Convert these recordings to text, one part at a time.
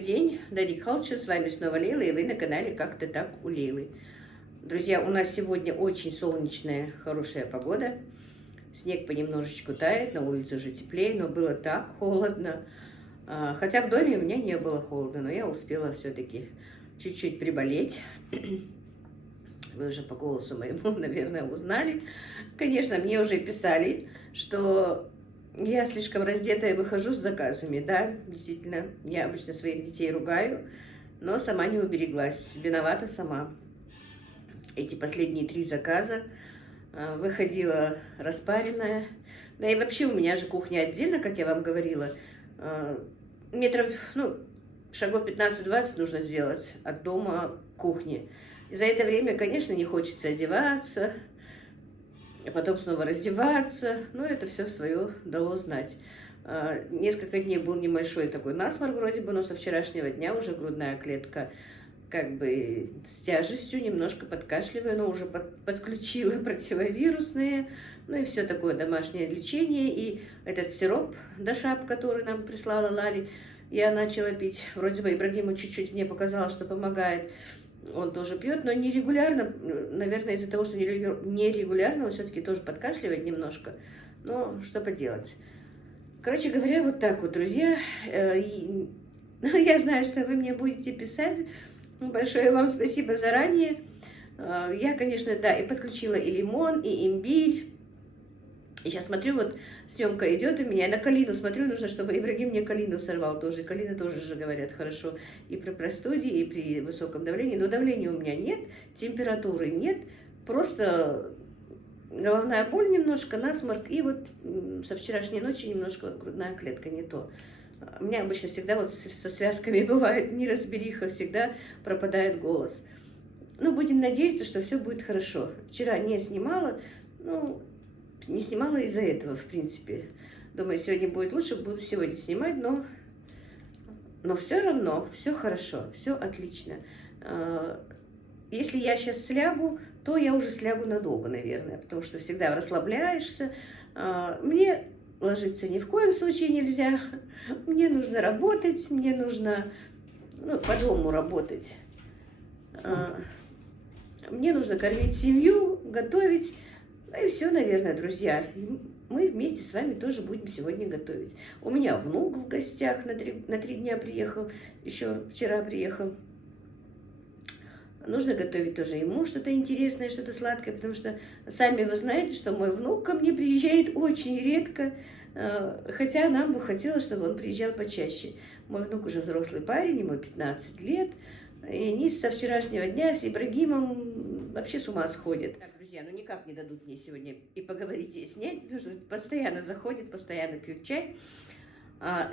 Добрый день, Дарья Халча, с вами снова Лейла, и вы на канале «Как-то так у Лейлы». Друзья, у нас сегодня очень солнечная, хорошая погода. Снег понемножечку тает, на улице уже теплее, но было так холодно. Хотя в доме у меня не было холодно, но я успела все-таки чуть-чуть приболеть. Вы уже по голосу моему, наверное, узнали. Конечно, мне уже писали, что я слишком раздетая выхожу с заказами. Да, действительно, я обычно своих детей ругаю, но сама не убереглась. Виновата сама. Эти последние 3 заказа выходила распаренная. Да и вообще у меня же кухня отдельно, как я вам говорила. Метров, шагов 15-20 нужно сделать от дома к кухне. И за это время, конечно, не хочется одеваться, а потом снова раздеваться. Но это все свое дало знать. Несколько дней был небольшой такой насморк вроде бы, но со вчерашнего дня уже грудная клетка как бы с тяжестью, немножко подкашливая, но уже подключила противовирусные, ну и все такое домашнее лечение. И этот сироп Дашап, который нам прислала Лали, я начала пить. Вроде бы Ибрагиму чуть-чуть мне показалось, что помогает. Он тоже пьет, но нерегулярно, наверное, из-за того, что нерегулярно, он все-таки тоже подкашливает немножко. Но что поделать. Короче говоря, вот так вот, друзья. Я знаю, что вы мне будете писать. Большое вам спасибо заранее. Я, конечно, да, и подключила и лимон, и имбирь. И сейчас смотрю, вот съемка идет у меня, на калину смотрю, нужно, чтобы Ибрагим мне калину сорвал тоже. Калина тоже же говорят хорошо и при простуде, и при высоком давлении. Но давления у меня нет, температуры нет, просто головная боль немножко, насморк, и вот со вчерашней ночи немножко вот грудная клетка не то. У меня обычно всегда вот со связками бывает неразбериха, всегда пропадает голос. Ну, будем надеяться, что все будет хорошо. Вчера не снимала, не снимала из-за этого, в принципе. Думаю, сегодня будет лучше, буду сегодня снимать, но все равно все хорошо, все отлично. Если я сейчас слягу, то я уже слягу надолго, наверное, потому что всегда расслабляешься. Мне ложиться ни в коем случае нельзя. Мне нужно работать, мне нужно по дому работать. Мне нужно кормить семью, готовить. Ну и все, наверное, друзья. Мы вместе с вами тоже будем сегодня готовить. У меня внук в гостях на 3 дня приехал, еще вчера приехал. Нужно готовить тоже ему что-то интересное, что-то сладкое, потому что сами вы знаете, что мой внук ко мне приезжает очень редко, хотя нам бы хотелось, чтобы он приезжал почаще. Мой внук уже взрослый парень, ему 15 лет, и они со вчерашнего дня с Ибрагимом вообще с ума сходят. Так, друзья, никак не дадут мне сегодня и поговорить, и снять, потому что постоянно заходят, постоянно пьют чай.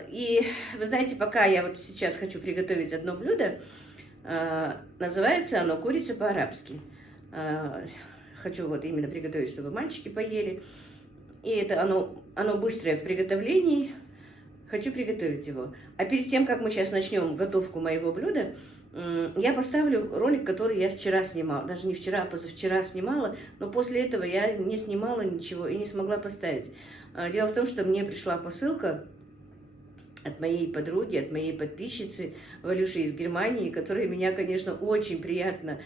И вы знаете, пока я вот сейчас хочу приготовить одно блюдо, называется оно курица по-арабски. Хочу вот именно приготовить, чтобы мальчики поели. И это оно быстрое в приготовлении. Хочу приготовить его. А перед тем, как мы сейчас начнем готовку моего блюда, я поставлю ролик, который я вчера снимала. Даже не вчера, а позавчера снимала. Но после этого я не снимала ничего и не смогла поставить. Дело в том, что мне пришла посылка от моей подруги, от моей подписчицы Валюши из Германии, которая меня, конечно, очень приятно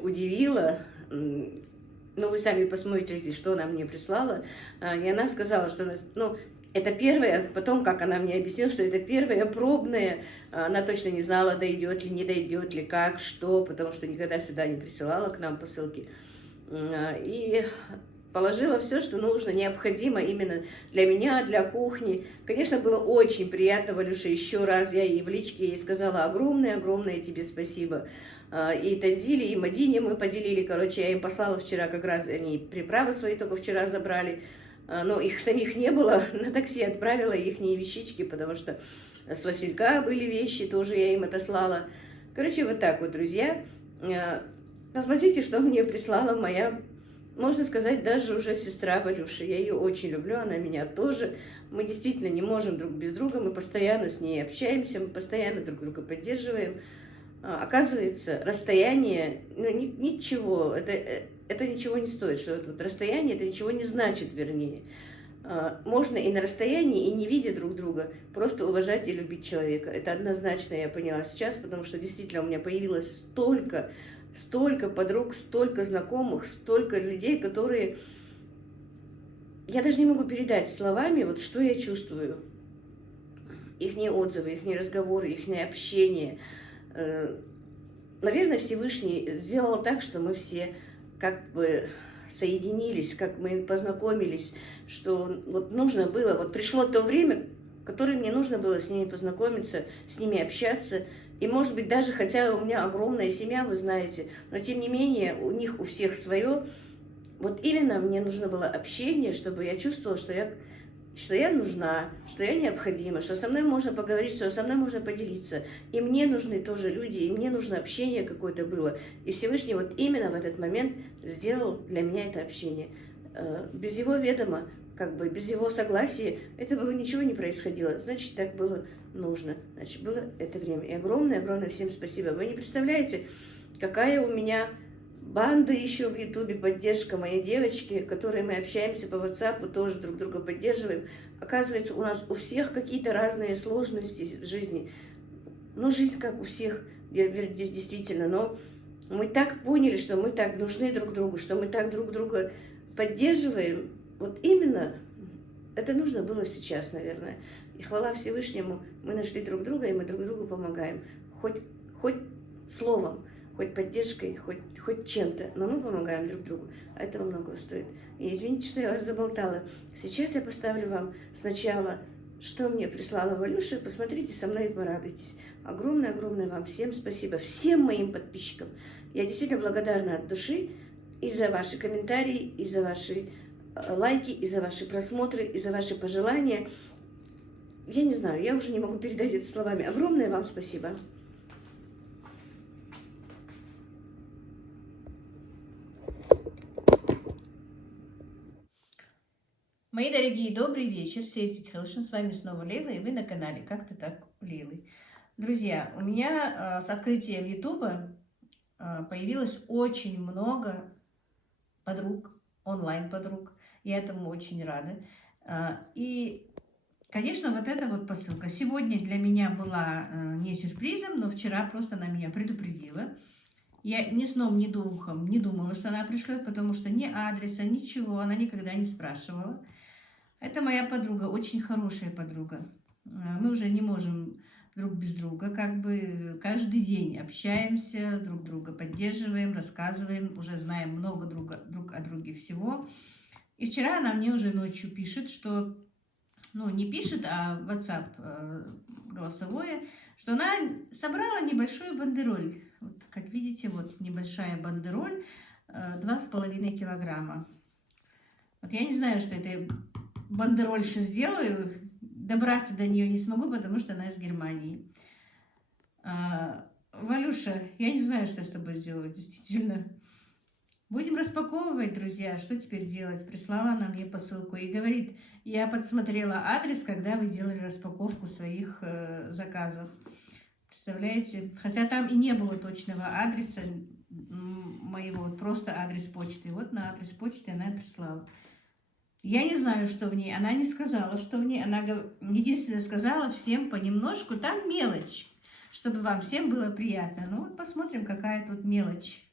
удивила. Вы сами посмотрите, что она мне прислала. И она сказала, что это первое, потом, как она мне объяснила, что это первое пробное. Она точно не знала, дойдет ли, не дойдет ли, как, что, потому что никогда сюда не присылала к нам посылки. И положила все, что нужно, необходимо именно для меня, для кухни. Конечно, было очень приятно, Валюша, еще раз я ей в личке ей сказала огромное-огромное тебе спасибо. И Танзиле, и Мадине мы поделили, короче, я им послала вчера, как раз они приправы свои только вчера забрали, но их самих не было, на такси отправила их вещички, потому что с Василька были вещи, тоже я им отослала. Короче, вот так вот, друзья. Посмотрите, что мне прислала моя, можно сказать, даже уже сестра Валюши. Я ее очень люблю, она меня тоже. Мы действительно не можем друг без друга, мы постоянно с ней общаемся, мы постоянно друг друга поддерживаем. Оказывается, расстояние, ничего, это ничего не стоит, что тут расстояние, это ничего не значит, вернее. Можно и на расстоянии, и не видя друг друга, просто уважать и любить человека. Это однозначно я поняла сейчас, потому что действительно у меня появилось столько подруг, столько знакомых, столько людей, которые... Я даже не могу передать словами, вот что я чувствую. Ихние отзывы, ихние разговоры, ихнее общение. Наверное, Всевышний сделал так, что мы все как бы соединились, как мы познакомились, что вот нужно было, вот пришло то время, которое мне нужно было с ними познакомиться, с ними общаться. И, может быть, даже хотя у меня огромная семья, вы знаете, но тем не менее у них у всех свое. Вот именно мне нужно было общение, чтобы я чувствовала, что я нужна, что я необходима, что со мной можно поговорить, что со мной можно поделиться. И мне нужны тоже люди, и мне нужно общение какое-то было. И Всевышний вот именно в этот момент сделал для меня это общение. Без его ведома, как бы без его согласия, этого бы ничего не происходило. Значит, так было нужно. Значит, было это время. И огромное всем спасибо. Вы не представляете, какая у меня банда еще в Ютубе, поддержка моей девочки, которые мы общаемся по WhatsApp, тоже друг друга поддерживаем. Оказывается, у нас у всех какие-то разные сложности в жизни. Ну, жизнь как у всех, действительно, но мы так поняли, что мы так нужны друг другу, что мы так друг друга поддерживаем. Вот именно это нужно было сейчас, наверное. И хвала Всевышнему, мы нашли друг друга, и мы друг другу помогаем. Хоть словом, хоть поддержкой, хоть чем-то, но мы помогаем друг другу. А этого многого стоит. И извините, что я вас заболтала. Сейчас я поставлю вам сначала, что мне прислала Валюша. Посмотрите со мной и порадуйтесь. Огромное вам всем спасибо. Всем моим подписчикам. Я действительно благодарна от души и за ваши комментарии, и за ваши лайки, и за ваши просмотры, и за ваши пожелания. Я не знаю, я уже не могу передать это словами. Огромное вам спасибо. Мои дорогие, добрый вечер. Светик Хелшин, с вами снова Лейла, и вы на канале «Как-то так у Лейлы». Друзья, у меня с открытием Ютуба появилось очень много подруг, онлайн-подруг. Я этому очень рада. И, конечно, вот эта вот посылка сегодня для меня была не сюрпризом, но вчера просто она меня предупредила. Я ни сном, ни духом не думала, что она пришлет, потому что ни адреса, ничего она никогда не спрашивала. Это моя подруга, очень хорошая подруга. Мы уже не можем друг без друга, как бы каждый день общаемся, друг друга поддерживаем, рассказываем, уже знаем много друг о друге всего. И вчера она мне уже ночью пишет, что, ну не пишет, а в WhatsApp голосовое, что она собрала небольшую бандероль. Вот, как видите, вот небольшая бандероль, 2,5 килограмма. Вот я не знаю, что это бандерольше сделаю, добраться до нее не смогу, потому что она из Германии. Валюша, я не знаю, что я с тобой сделаю, действительно. Будем распаковывать, друзья. Что теперь делать? Прислала она мне посылку и говорит, я подсмотрела адрес, когда вы делали распаковку своих заказов. Представляете? Хотя там и не было точного адреса моего, просто адрес почты. Вот на адрес почты она прислала. Я не знаю, что в ней. Она не сказала, что в ней. Она единственное сказала всем понемножку. Там мелочь, чтобы вам всем было приятно. Ну вот посмотрим, какая тут мелочь.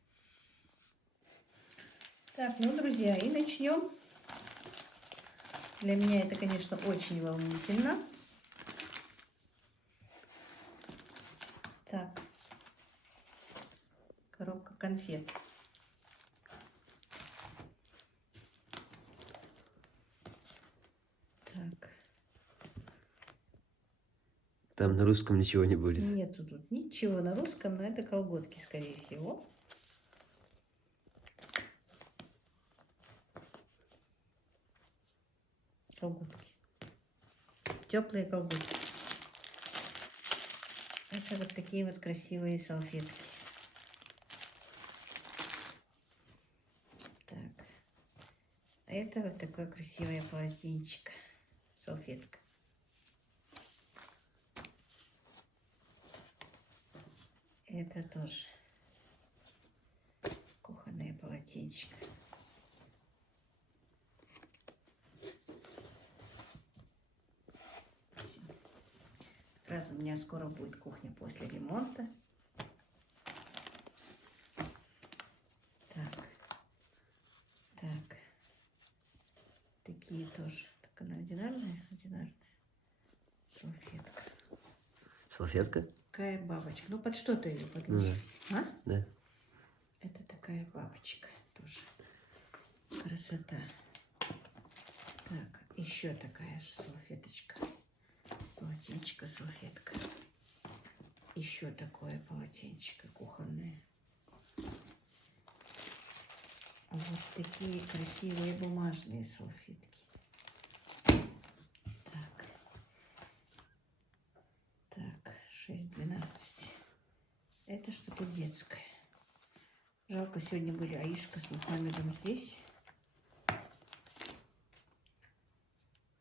Так, ну, друзья, и начнем. Для меня это, конечно, очень волнительно. Так, коробка конфет. Так. Там на русском ничего не будет. Нету тут ничего на русском, но это колготки, скорее всего. Колготки. Теплые колготки. Это вот такие вот красивые салфетки. Так. А это вот такое красивое полотенчик. Салфетка. Это тоже кухонное полотенчик. у меня скоро будет кухня после ремонта. Так. Так. Такие тоже. Так она одинарная? Одинарная. Салфетка. Салфетка? Такая бабочка. Ну, под что-то ее Ну подложить. А? Да. Это такая бабочка тоже. Красота. Так, еще такая же салфеточка. Полотенчика, салфетка. Еще такое полотенчико кухонное. Вот такие красивые бумажные салфетки. Так. Так, 6-12. Это что-то детское. Жалко, сегодня были Аишка с Мухаммедом здесь.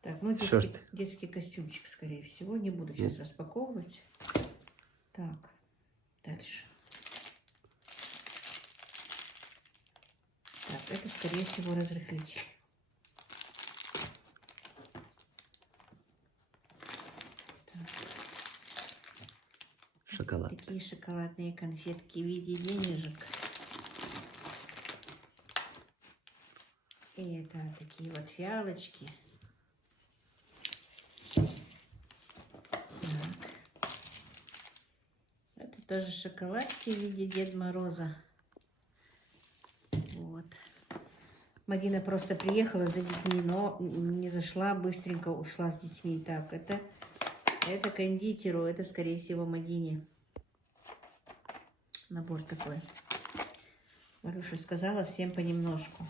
Так, ну детский костюмчик, скорее всего. Не буду сейчас распаковывать. Так, дальше. Так, это, скорее всего, разрыхлитель. Так. Шоколад. Такие шоколадные конфетки в виде денежек. И это такие вот фиалочки. Так. Это тоже шоколадки в виде Деда Мороза. Вот. Мадина просто приехала за детьми, но не зашла, быстренько ушла с детьми. Так, это кондитеру, это, скорее всего, Мадине. Набор такой. Варюша сказала, всем понемножку.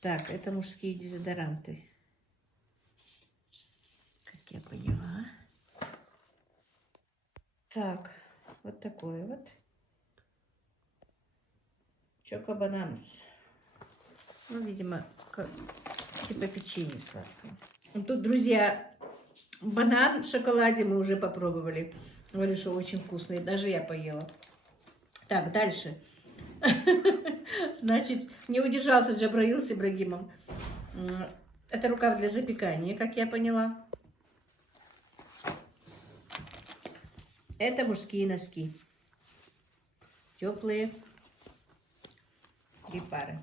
Так, это мужские дезодоранты. Как я поняла. Так, вот такое вот. Чоко-бананс. Ну, видимо, типа печенье сладкое. Тут, друзья, банан в шоколаде мы уже попробовали. Валюша, очень вкусный. Даже я поела. Так, дальше. Значит, не удержался Джабраил с Ибрагимом. Это рукав для запекания, как я поняла. Это мужские носки. Теплые. 3 пары.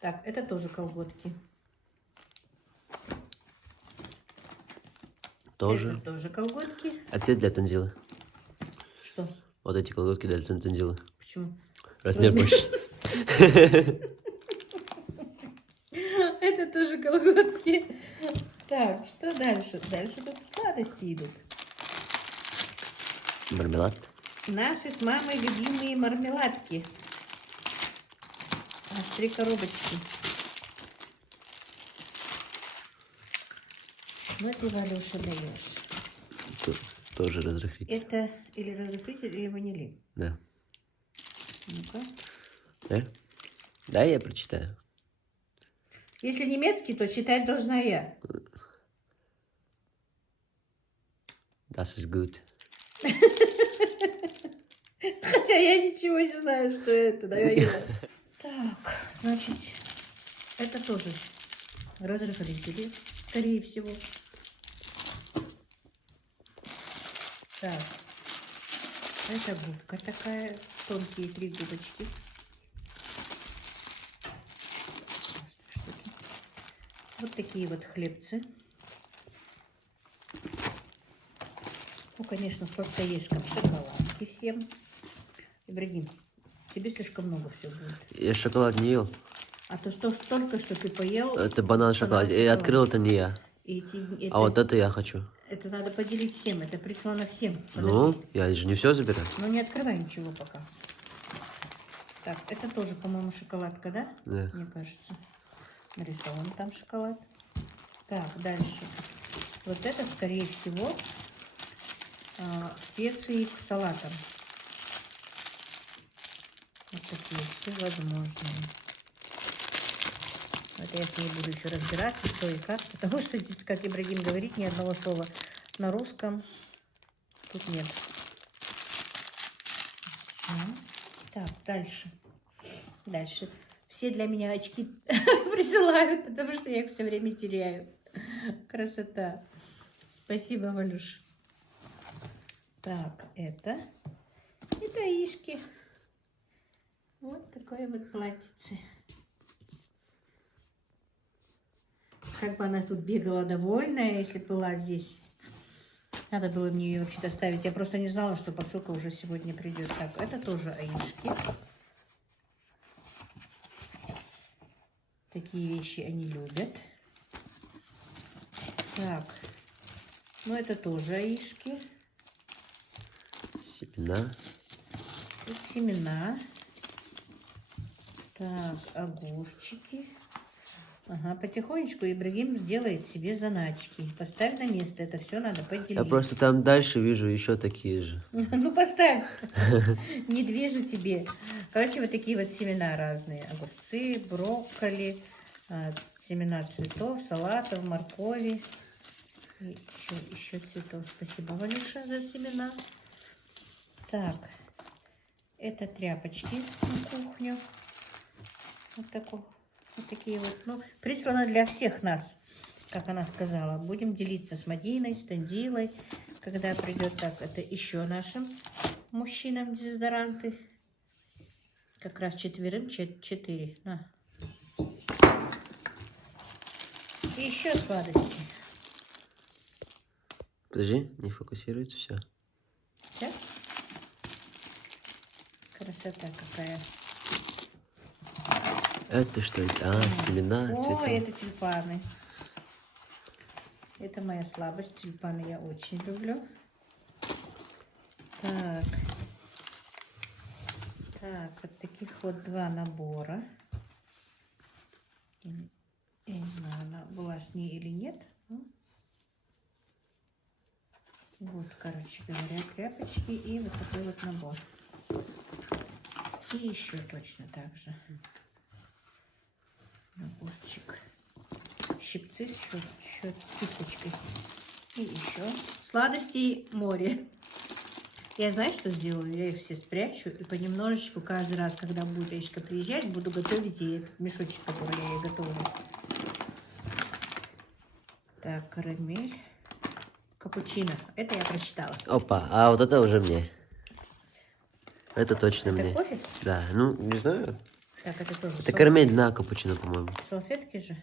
Так, это тоже колготки. Тоже? Это тоже колготки. А те для танзила? Что? Вот эти колготки для танзила. Почему? Размер больше. Это тоже колготки. Так, что дальше? Дальше тут сладости идут. Мармелад. Наши с мамой любимые мармеладки. 3 коробочки. Ну, ты, Валюша, даешь. Тоже разрыхлитель. Это или разрыхлитель, или ванилин. Да. Ну-ка. Да? Да, я прочитаю. Если немецкий, то читать должна я. Das ist gut. Хотя я ничего не знаю, что это. Давай я. Так, значит, это тоже разрыхлители, скорее всего. Так, это губка такая, тонкие 3 губочки. Вот такие вот хлебцы. Ну, конечно, сладкоежкам шоколадки всем. Ибрагим, тебе слишком много все будет. Я шоколад не ел. А то что только что ты поел. Это банан шоколад. Я открыл, это не я. А вот это я хочу. Это надо поделить всем. Это прислано всем. Ну, Подожди. я же не все забираю. Ну, не открывай ничего пока. Так, это тоже, по-моему, шоколадка, да? Да. Мне кажется. Нарисован там шоколад. Так, дальше. Вот это, скорее всего, специи к салатам. Вот такие всевозможные. Это я с ней буду еще разбираться, что и как. Потому что здесь, как Ибрагим говорит, ни одного слова на русском тут нет. Так, дальше. Дальше. Все для меня очки присылают, потому что я их все время теряю. Красота. Спасибо, Валюш. Так, это Таишки. Вот такое вот платьице. Как бы она тут бегала довольная, если была здесь. Надо было мне ее вообще доставить. Я просто не знала, что посылка уже сегодня придет. Так, это тоже Аишки. Такие вещи они любят. Так, ну это тоже Аишки. Семена. Тут семена. Так, огурчики. Ага, потихонечку Ибрагим сделает себе заначки. Поставь на место, это все надо поделить. Я просто там дальше вижу еще такие же. Ну, поставь. Не движу тебе. Короче, вот такие вот семена разные. Огурцы, брокколи, семена цветов, салатов, моркови. И еще цветов. Спасибо, Валюша, за семена. Так, это тряпочки на кухню. Вот такие вот. Ну, прислано для всех нас, как она сказала. Будем делиться с Мадиной, с Тандилой, когда придет. Так, это еще нашим мужчинам дезодоранты. Как раз 4. На. И еще сладости. Подожди, не фокусируется все. Да? Красота какая. Это что? Семена, цветов. Ой, это тюльпаны. Это моя слабость. Тюльпаны я очень люблю. Так. Так, вот таких вот 2 набора. Не знаю, она была с ней или нет. Вот, короче говоря, тряпочки и вот такой вот набор. И еще точно так же. Наборчик. Щипцы с кисточкой. И еще сладости море. Я знаю, что сделаю? Я их все спрячу и понемножечку каждый раз, когда будет Аишка приезжать, буду готовить ей этот мешочек, который я ей готовлю. Так, карамель. Капучино. Это я прочитала. Опа, а вот это уже мне. Это точно Это мне. кофе? Да, ну, не знаю. Так, это тоже Это карамель на капучино, по-моему. салфетки же.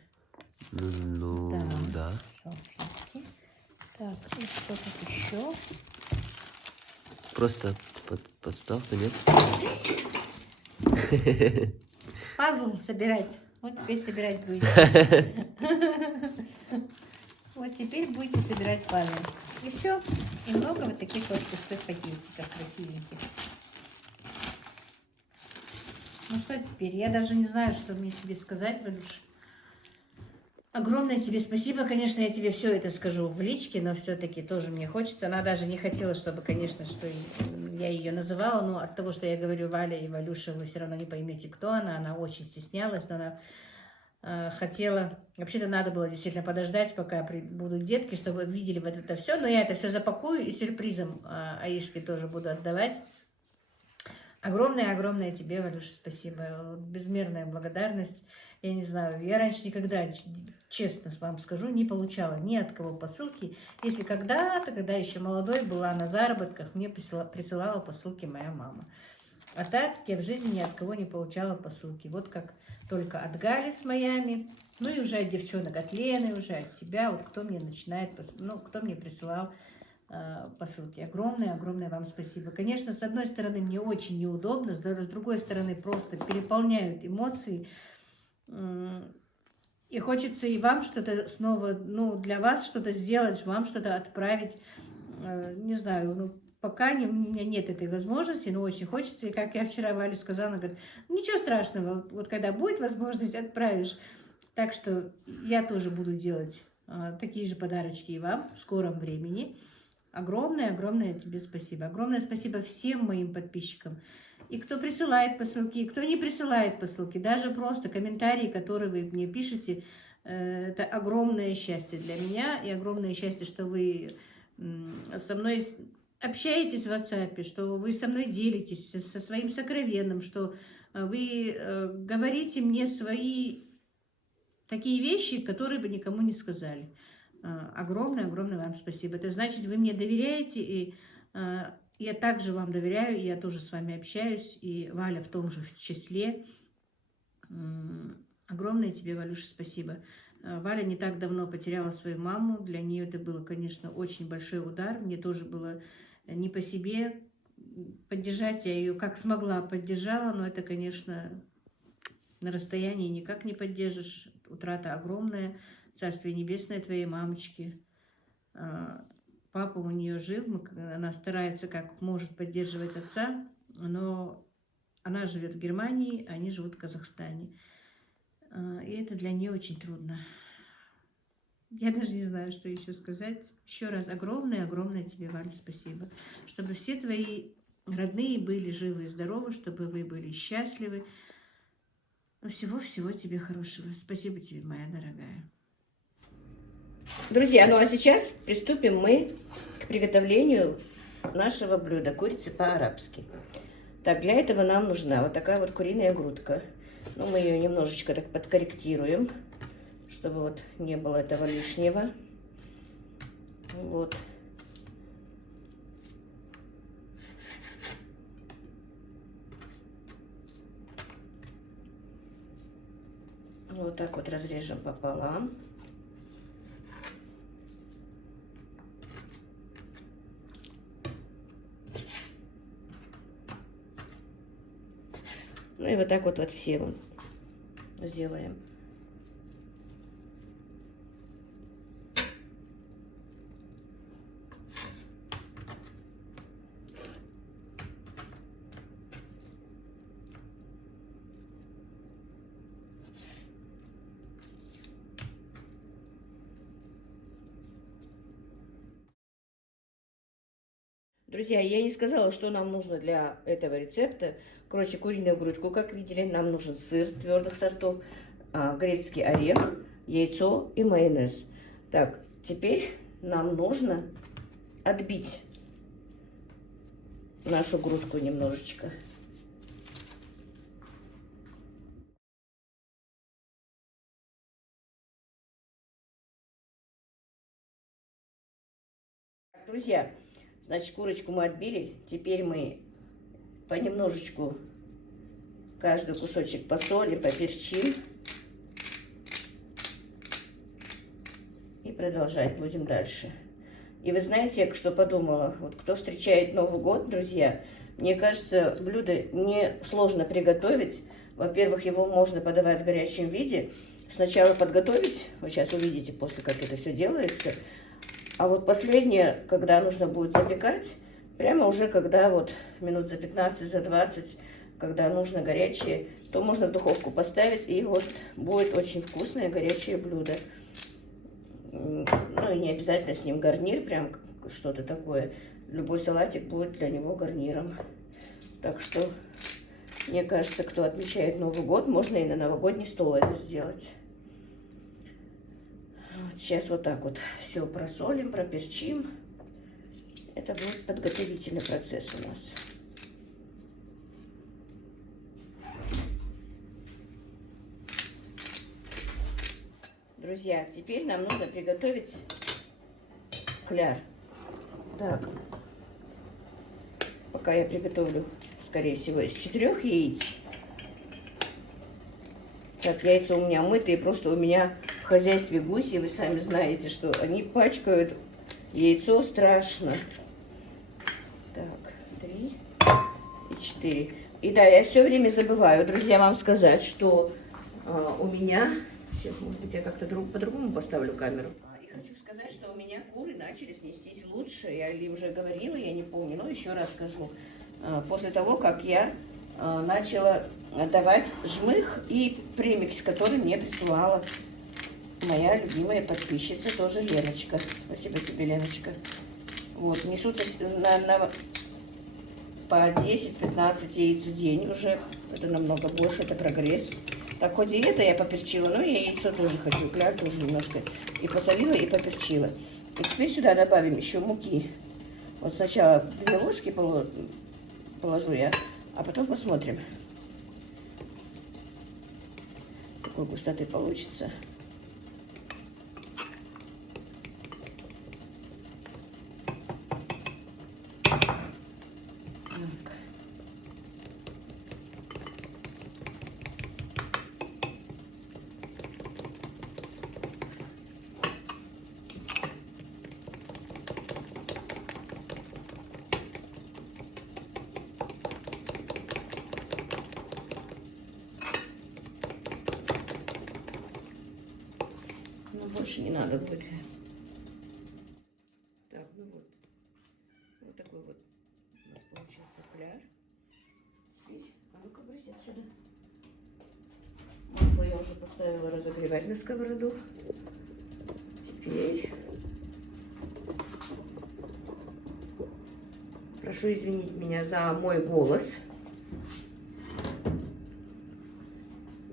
Ну, да. Салфетки. Так, и что тут еще? Просто подставка, нет? Пазл собирать. Вот теперь собирать будете. Вот теперь будете собирать пазл. И все. И много вот таких вот пустых пакетиков красивеньких. Ну что теперь? Я даже не знаю, что мне тебе сказать, Валюш. Огромное тебе спасибо. Конечно, я тебе все это скажу в личке, но все-таки тоже мне хочется. Она даже не хотела, чтобы, конечно, что я ее называла, но от того, что я говорю Валя и Валюша, вы все равно не поймете, кто она. Она очень стеснялась, но она хотела... Вообще-то надо было действительно подождать, пока будут детки, чтобы видели вот это все. Но я это все запакую и сюрпризом Аишке тоже буду отдавать. Огромное-огромное тебе, Валюша, спасибо. Безмерная благодарность. Я не знаю, я раньше никогда, честно вам скажу, не получала ни от кого посылки. Если когда-то, когда еще молодой была на заработках, мне присылала посылки моя мама. А так я в жизни ни от кого не получала посылки. Вот как только от Гали с Майами, ну и уже от девчонок, от Лены, уже от тебя, вот кто мне начинает, ну, кто мне присылал посылки. Огромное вам спасибо. Конечно, с одной стороны, мне очень неудобно, с другой стороны, просто переполняют эмоции. И хочется и вам что-то снова, ну, для вас что-то сделать, вам что-то отправить. Не знаю, ну, пока у меня нет этой возможности, но очень хочется. И как я вчера Вале сказала, она говорит, ничего страшного, вот когда будет возможность, отправишь. Так что я тоже буду делать такие же подарочки и вам в скором времени. Огромное тебе спасибо. Огромное спасибо всем моим подписчикам. И кто присылает посылки, и кто не присылает посылки. Даже просто комментарии, которые вы мне пишете, это огромное счастье для меня. И огромное счастье, что вы со мной общаетесь в WhatsApp, что вы со мной делитесь со своим сокровенным, что вы говорите мне свои такие вещи, которые бы никому не сказали. Огромное вам спасибо. Это значит, вы мне доверяете, и я также вам доверяю, я тоже с вами общаюсь, и Валя в том же числе. Огромное тебе, Валюша, спасибо. Валя не так давно потеряла свою маму. Для нее это было, конечно, очень большой удар. Мне тоже было не по себе. Поддержать я ее как смогла поддержала, но это, конечно, на расстоянии никак не поддержишь. Утрата огромная. Царствие небесное твоей мамочки. Папа у нее жив, она старается как может поддерживать отца, но она живет в Германии, они живут в Казахстане. И это для нее очень трудно. Я даже не знаю, что еще сказать. Еще раз огромное тебе, Валя, спасибо. Чтобы все твои родные были живы и здоровы, чтобы вы были счастливы. Всего-всего тебе хорошего. Спасибо тебе, моя дорогая. Друзья, ну а сейчас приступим мы к приготовлению нашего блюда курицы по-арабски. Так, для этого нам нужна вот такая вот куриная грудка. Ну, мы ее немножечко так подкорректируем, чтобы вот не было этого лишнего. Вот. Вот так вот разрежем пополам. Ну и вот так вот все вот сделаем. Друзья, я не сказала, что нам нужно для этого рецепта. Короче, куриную грудку, как видели, нам нужен сыр твердых сортов, грецкий орех, яйцо и майонез. Так, теперь нам нужно отбить нашу грудку немножечко. Друзья, значит, курочку мы отбили. Теперь мы понемножечку каждый кусочек посолим, поперчим. И продолжать будем дальше. И вы знаете, что подумала? Вот кто встречает Новый год, друзья, мне кажется, блюдо не сложно приготовить. Во-первых, его можно подавать в горячем виде. Сначала подготовить, вы сейчас увидите, после как это все делается. А вот последнее, когда нужно будет запекать, прямо уже когда вот минут за 15, за 20, когда нужно горячее, то можно в духовку поставить, и вот будет очень вкусное горячее блюдо. Ну и не обязательно с ним гарнир, прям что-то такое. Любой салатик будет для него гарниром. Так что, мне кажется, кто отмечает Новый год, можно и на новогодний стол это сделать. Вот сейчас вот так вот все просолим, проперчим. Это будет подготовительный процесс у нас. Друзья, теперь нам нужно приготовить кляр. Так, пока я приготовлю, скорее всего, из 4 яиц. Так, яйца у меня мытые, просто у меня в хозяйстве гуси, вы сами знаете, что они пачкают яйцо страшно. Так, 3 и 4. И да, я все время забываю, друзья, вам сказать, что у меня... Сейчас, может быть, я как-то по-другому поставлю камеру. И хочу сказать, что у меня куры начали снестись лучше. Я или уже говорила, я не помню, но еще раз скажу. После того, как я начала давать жмых и премикс, который мне присылала моя любимая подписчица, тоже Леночка. Спасибо тебе, Леночка. Вот, несутся по 10-15 яиц в день уже. Это намного больше, это прогресс. Так, хоть и это я поперчила, но я яйцо тоже хочу, кляр тоже немножко и посолила, и поперчила. И теперь сюда добавим еще муки. Вот сначала 2 ложки положу я, а потом посмотрим, какой густоты получится. больше не надо будет. Так, ну вот. Вот такой вот у нас получился кляр. Теперь, а ну-ка, брысь отсюда. Масло я уже поставила разогревать на сковороду. Теперь прошу извинить меня за мой голос.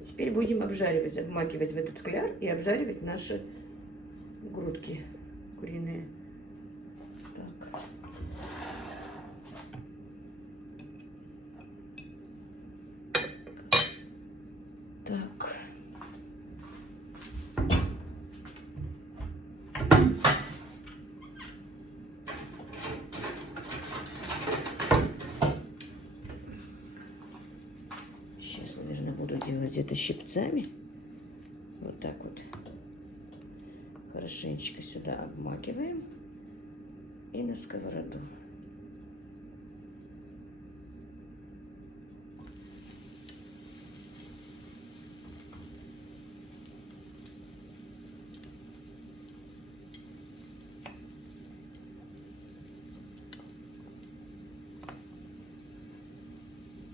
Теперь будем обжаривать, обмакивать в этот кляр и обжаривать наши грудки куриные. Так. Так. Сейчас, наверное, буду делать это щипцами. Вот так вот. Хорошенечко сюда обмакиваем. И на сковороду.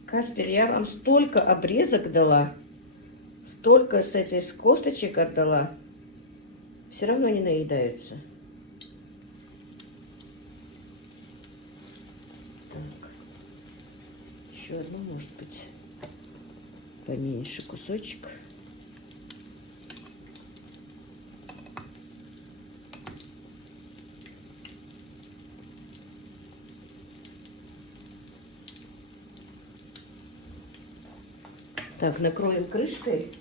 Каспер, я вам столько обрезок дала, столько с этих косточек отдала, все равно не наедаются. Так. Еще одну, может быть, поменьше кусочек. Так, накроем крышкой.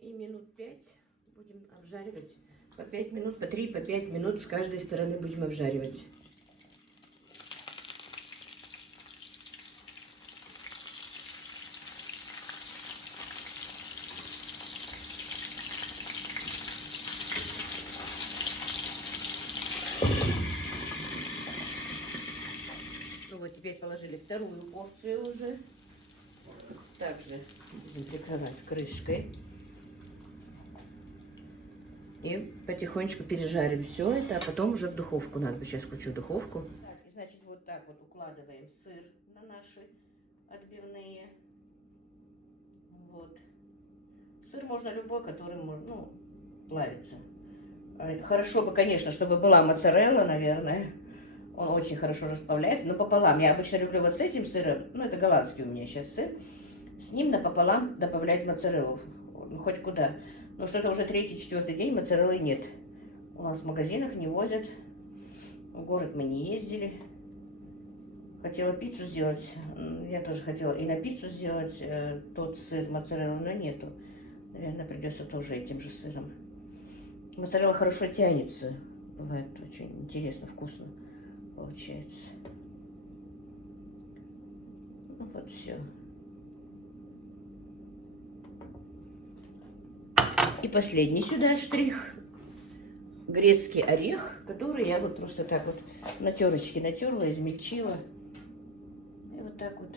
И минут 5 будем обжаривать. По 5 минут, по 3, по 5 минут с каждой стороны будем обжаривать. Вот теперь положили вторую порцию уже. Также будем прикрывать крышкой. И потихонечку пережарим все это, а потом уже в духовку надо. Сейчас включу духовку. Так, и значит, вот так вот укладываем сыр на наши отбивные. Вот. Сыр можно любой, который, ну, плавится. Хорошо бы, конечно, чтобы была моцарелла, наверное. Он очень хорошо расплавляется, но пополам. Я обычно люблю вот с этим сыром, ну это голландский у меня сейчас сыр, с ним напополам добавлять моцареллу, хоть куда. Но что-то уже 3-4 день моцареллы нет. У нас в магазинах не возят, в город мы не ездили. Хотела пиццу сделать, я тоже хотела и на пиццу сделать тот сыр моцареллы, но нету. Наверное, придется тоже этим же сыром. Моцарелла хорошо тянется, бывает очень интересно, вкусно получается. Ну вот все. И последний сюда штрих. Грецкий орех, который я вот просто так вот на терочке натерла, измельчила. И вот так вот.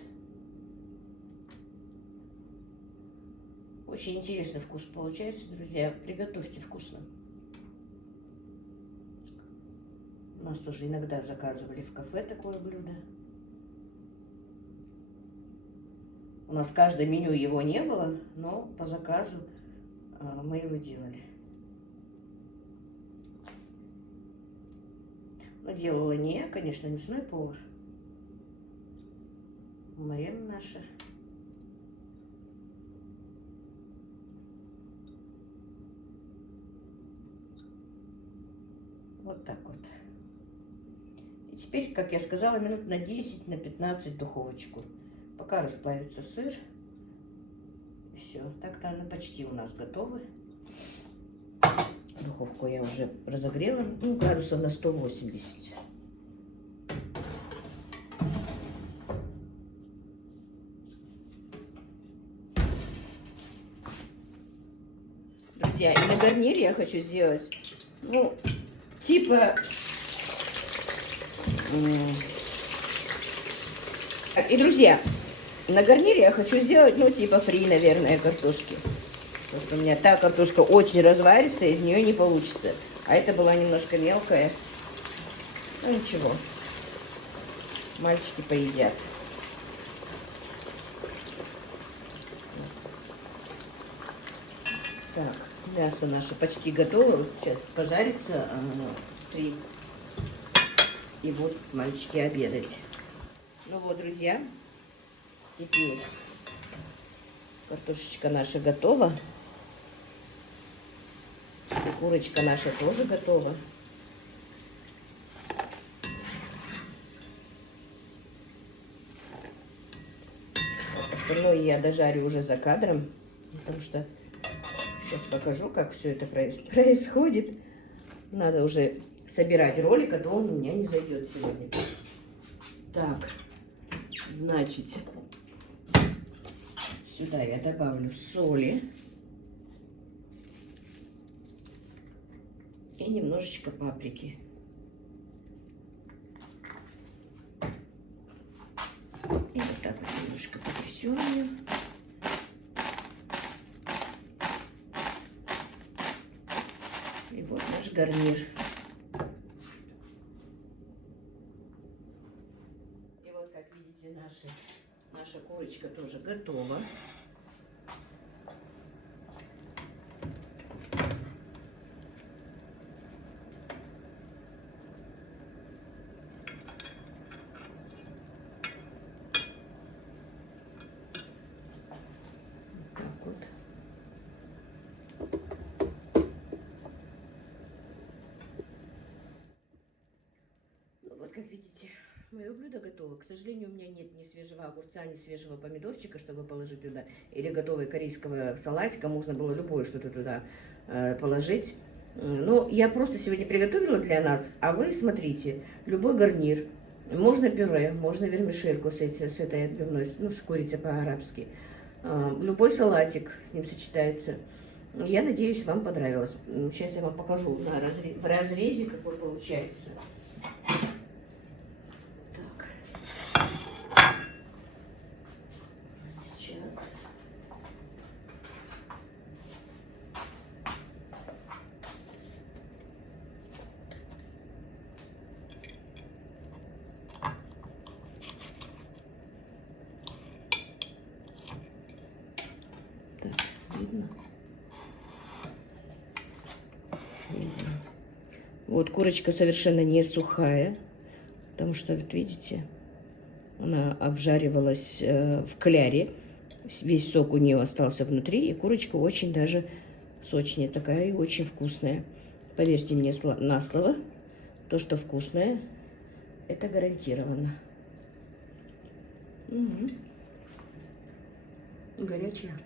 Очень интересный вкус получается, друзья. Приготовьте вкусно. У нас тоже иногда заказывали в кафе такое блюдо. У нас каждое меню его не было, но по заказу мы его делали. Но делала не я, конечно, мясной повар. Марина наша. Вот так вот. И теперь, как я сказала, минут на 10, на 15 в духовочку. Пока расплавится сыр. И все. Так-то она почти у нас готова. Духовку я уже разогрела. Ну, градусов на 180. Друзья, и на гарнир я хочу сделать, ну, типа И, друзья, на гарнире я хочу сделать, ну, типа фри, наверное, картошки. Потому что у меня та картошка очень разваристая, из нее не получится. А эта была немножко мелкая. Ну, ничего. Мальчики поедят. Так, мясо наше почти готово. Вот сейчас пожарится фри. И вот мальчики обедать. Ну вот, друзья, теперь картошечка наша готова. И курочка наша тоже готова. Остальное я дожарю уже за кадром, потому что сейчас покажу, как все это происходит. Надо уже собирать ролик, а то он у меня не зайдет сегодня. Так, значит, сюда я добавлю соли и немножечко паприки. И вот так вот немножко потрясем ее. И вот наш гарнир. И вот, как видите, наша курочка тоже готова. Вот, как видите, мое блюдо готово. К сожалению, у меня нет ни свежего огурца, ни свежего помидорчика, чтобы положить туда. Или готового корейского салатика. Можно было любое что-то туда положить. Но я просто сегодня приготовила для нас. А вы смотрите, любой гарнир. Можно пюре, можно вермишельку с этой отбивной, ну, с курицей по-арабски. Любой салатик с ним сочетается. Я надеюсь, вам понравилось. Сейчас я вам покажу в разрезе, какой получается. Сейчас. Так, видно? Видно. Вот курочка совершенно не сухая, потому что, вот видите, она обжаривалась в кляре. Весь сок у нее остался внутри, и курочка очень даже сочная такая и очень вкусная. Поверьте мне на слово, то, что вкусное, это гарантированно. Угу. Горячая.